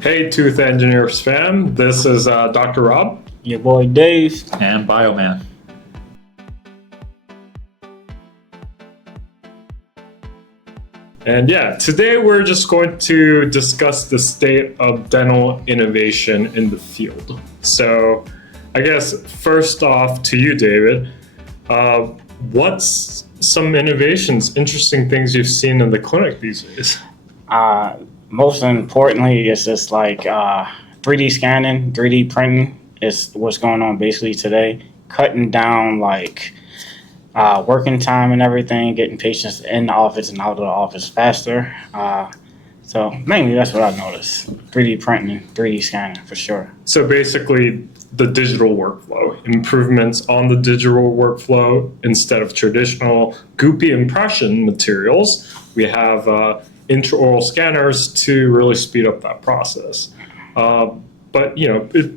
Hey, Tooth Engineers fam. This is Dr. Rob. Your boy Dave. And Bioman. And yeah, today we're just going to discuss the state of dental innovation in the field. So I guess first off to you, David, what's some innovations, interesting things you've seen in the clinic these days? Most importantly, it's just like 3D scanning, 3D printing is what's going on basically today. Cutting down like working time and everything, getting patients in the office and out of the office faster. So mainly that's what I've noticed. 3D printing and 3D scanning for sure. So basically, the digital workflow, improvements on the digital workflow instead of traditional goopy impression materials. We have intraoral scanners to really speed up that process. But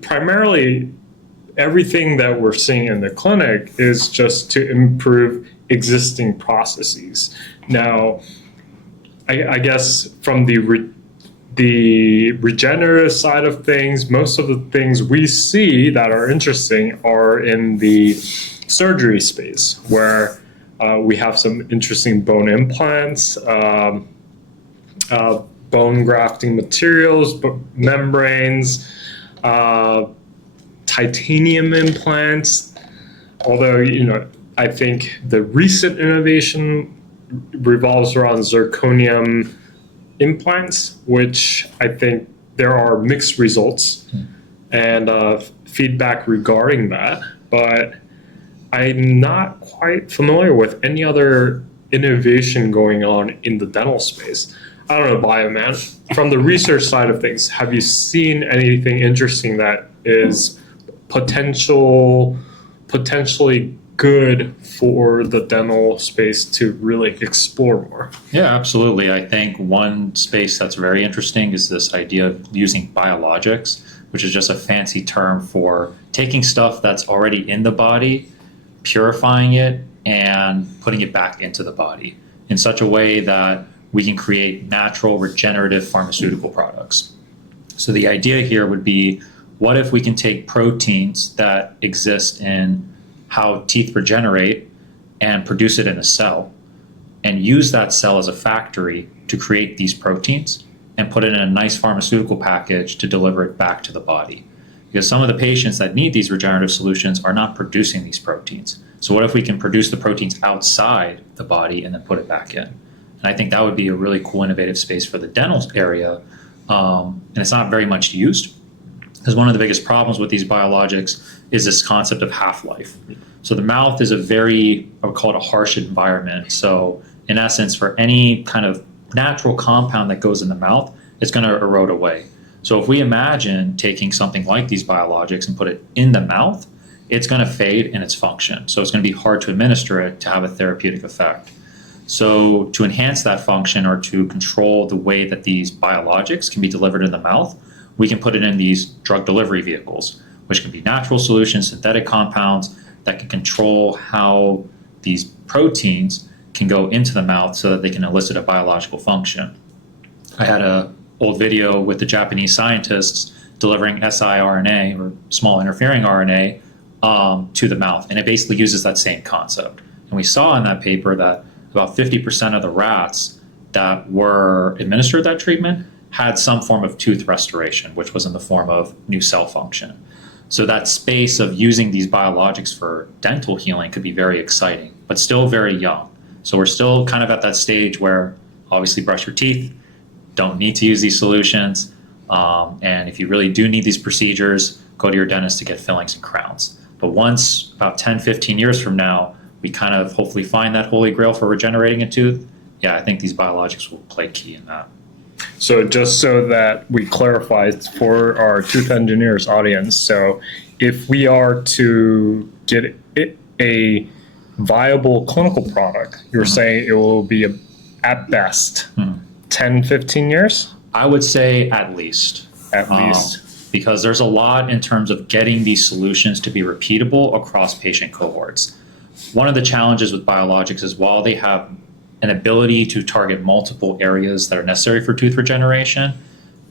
primarily everything that we're seeing in the clinic is just to improve existing processes. Now, I guess from the regenerative side of things, most of the things we see that are interesting are in the surgery space, where we have some interesting bone implants, bone grafting materials, membranes, titanium implants. Although, I think the recent innovation revolves around zirconium implants, which I think there are mixed results and feedback regarding that. But I'm not quite familiar with any other innovation going on in the dental space. I don't know, Bioman, from the research side of things, have you seen anything interesting that is potentially good for the dental space to really explore more? Yeah, absolutely. I think one space that's very interesting is this idea of using biologics, which is just a fancy term for taking stuff that's already in the body, purifying it, and putting it back into the body in such a way that we can create natural regenerative pharmaceutical products. So the idea here would be, what if we can take proteins that exist in how teeth regenerate and produce it in a cell and use that cell as a factory to create these proteins and put it in a nice pharmaceutical package to deliver it back to the body? Because some of the patients that need these regenerative solutions are not producing these proteins. So what if we can produce the proteins outside the body and then put it back in? And I think that would be a really cool, innovative space for the dental area. And it's not very much used, because one of the biggest problems with these biologics is this concept of half-life. So the mouth is a very, I would call it a harsh environment. So in essence, for any kind of natural compound that goes in the mouth, it's going to erode away. So if we imagine taking something like these biologics and put it in the mouth, it's going to fade in its function. So it's going to be hard to administer it to have a therapeutic effect. So to enhance that function, or to control the way that these biologics can be delivered in the mouth, we can put it in these drug delivery vehicles, which can be natural solutions, synthetic compounds that can control how these proteins can go into the mouth so that they can elicit a biological function. I had an old video with the Japanese scientists delivering siRNA, or small interfering RNA, to the mouth, and it basically uses that same concept. And we saw in that paper that about 50% of the rats that were administered that treatment had some form of tooth restoration, which was in the form of new cell function. So that space of using these biologics for dental healing could be very exciting, but still very young. So we're still kind of at that stage where obviously brush your teeth, don't need to use these solutions. And if you really do need these procedures, go to your dentist to get fillings and crowns. But once, about 10, 15 years from now, we kind of hopefully find that holy grail for regenerating a tooth, yeah, I think these biologics will play key in that. So just so that we clarify for our Tooth Engineers audience, so if we are to get a viable clinical product, you're saying it will be at best 10, 15 years? I would say at least. At least. Because there's a lot in terms of getting these solutions to be repeatable across patient cohorts. One of the challenges with biologics is, while they have an ability to target multiple areas that are necessary for tooth regeneration,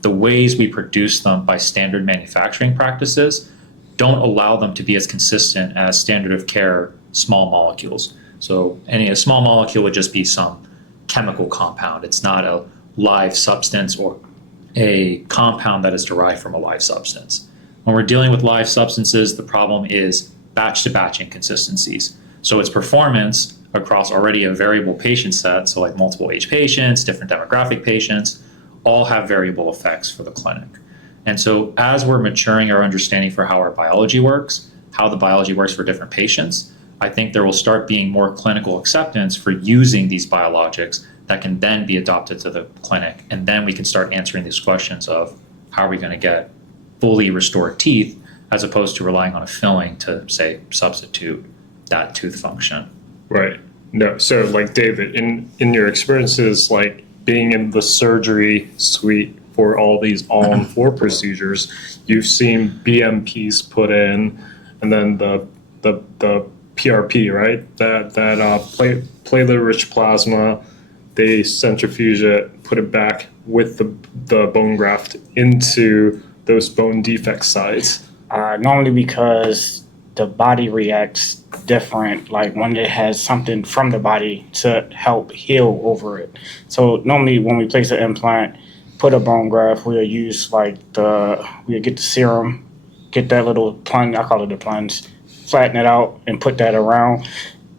the ways we produce them by standard manufacturing practices don't allow them to be as consistent as standard of care small molecules. So a small molecule would just be some chemical compound. It's not a live substance or a compound that is derived from a live substance. When we're dealing with live substances, the problem is batch to batch inconsistencies. So its performance across already a variable patient set, so like multiple age patients, different demographic patients, all have variable effects for the clinic. And so as we're maturing our understanding for how our biology works, how the biology works for different patients, I think there will start being more clinical acceptance for using these biologics that can then be adopted to the clinic. And then we can start answering these questions of how are we going to get fully restored teeth as opposed to relying on a filling to, say, substitute that tooth function. Right. No. So like David, in your experiences, like being in the surgery suite for all these all-on-4 procedures, you've seen BMPs put in, and then the PRP, right? That platelet-rich plasma, they centrifuge it, put it back with the bone graft into those bone defect sites. Normally because the body reacts different, like when it has something from the body to help heal over it. So normally when we place an implant, put a bone graft, we'll use we'll get the serum, get that little plunge, I call it a plunge, flatten it out and put that around.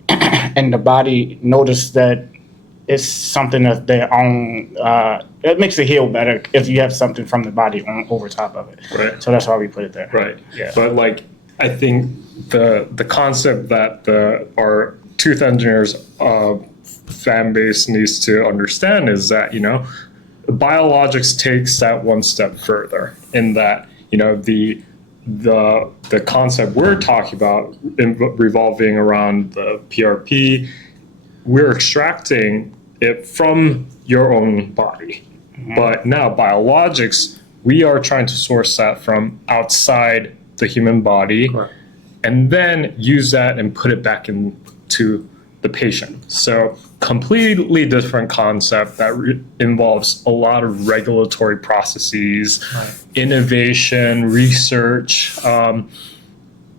And the body notice that it's something of their own, it makes it heal better if you have something from the body over top of it. Right. So that's why we put it there. Right. Yeah. But like, I think the concept that our tooth engineers fan base needs to understand is that, biologics takes that one step further in that, the concept we're talking about revolving around the PRP, we're extracting it from your own body. Mm-hmm. But now biologics, we are trying to source that from outside the human body. Correct. And then use that and put it back into the patient. So completely different concept that involves a lot of regulatory processes, right, innovation, research.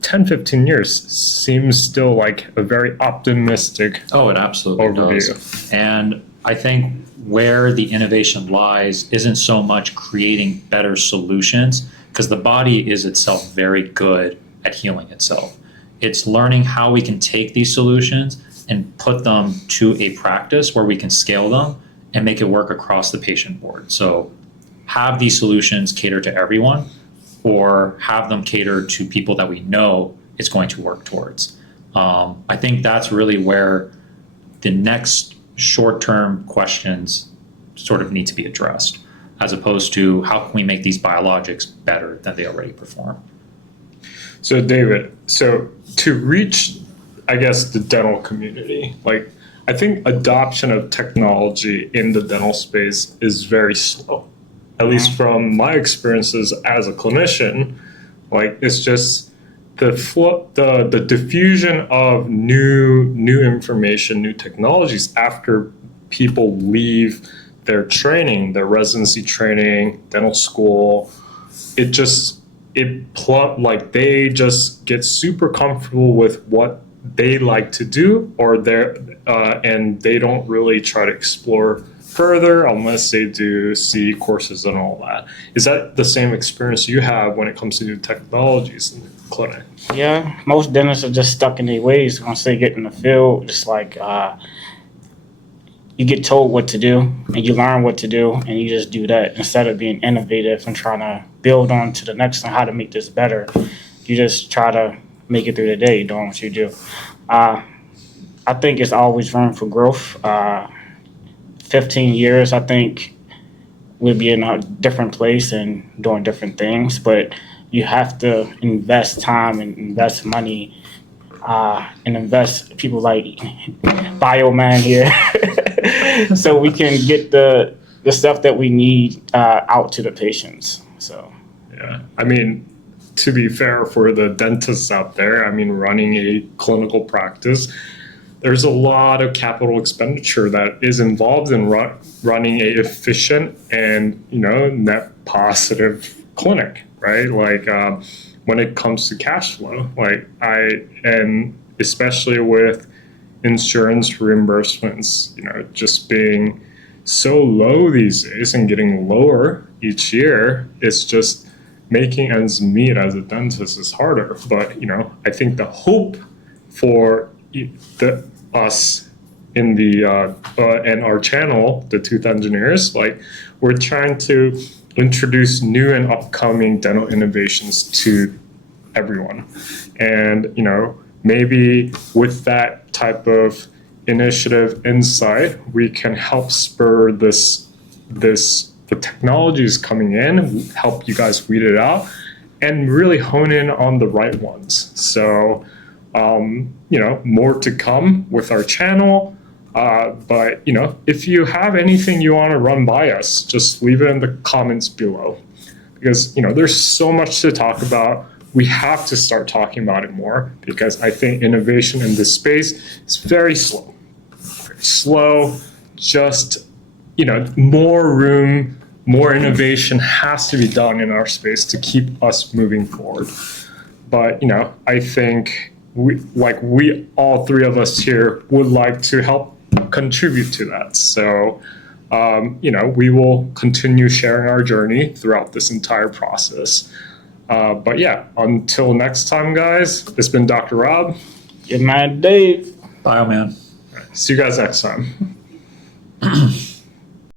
10-15 years seems still like a very optimistic it absolutely overview. Does. And I think where the innovation lies isn't so much creating better solutions, because the body is itself very good at healing itself. It's learning how we can take these solutions and put them to a practice where we can scale them and make it work across the patient board. So have these solutions cater to everyone, or have them cater to people that we know it's going to work towards. I think that's really where the next short-term questions sort of need to be addressed, as opposed to how can we make these biologics better than they already perform. So David, to reach, I guess, the dental community, like I think adoption of technology in the dental space is very slow. At least from my experiences as a clinician, like it's just the diffusion of new information, new technologies after people leave their training, their residency training, dental school. They just get super comfortable with what they like to do, or and they don't really try to explore further unless they do CE courses and all that. Is that the same experience you have when it comes to new technologies in the clinic? Yeah, most dentists are just stuck in their ways once they get in the field. Just like you get told what to do and you learn what to do and you just do that instead of being innovative and trying to build on to the next one, how to make this better. You just try to make it through the day doing what you do. I think it's always room for growth. 15 years, I think we'll be in a different place and doing different things, but you have to invest time and invest money and invest people like Bioman here so we can get the stuff that we need out to the patients. So yeah, I mean, to be fair for the dentists out there, I mean, running a clinical practice, there's a lot of capital expenditure that is involved in running a efficient and, net positive clinic, right? Like, when it comes to cash flow, and especially with insurance reimbursements, just being so low these days and getting lower each year, it's just making ends meet as a dentist is harder. But, I think the hope for us in the and our channel, the Tooth Engineers, we're trying to introduce new and upcoming dental innovations to everyone. And, maybe with that type of initiative insight, we can help spur the technologies coming in, help you guys weed it out, and really hone in on the right ones. So, more to come with our channel. But, if you have anything you want to run by us, just leave it in the comments below. Because, there's so much to talk about. We have to start talking about it more because I think innovation in this space is very slow. Very slow. Just, more room, more innovation has to be done in our space to keep us moving forward. But, I think we all three of us here would like to help contribute to that. So, we will continue sharing our journey throughout this entire process. But yeah, until next time, guys, it's been Dr. Rob. Good man, Dave. Bioman. See you guys next time.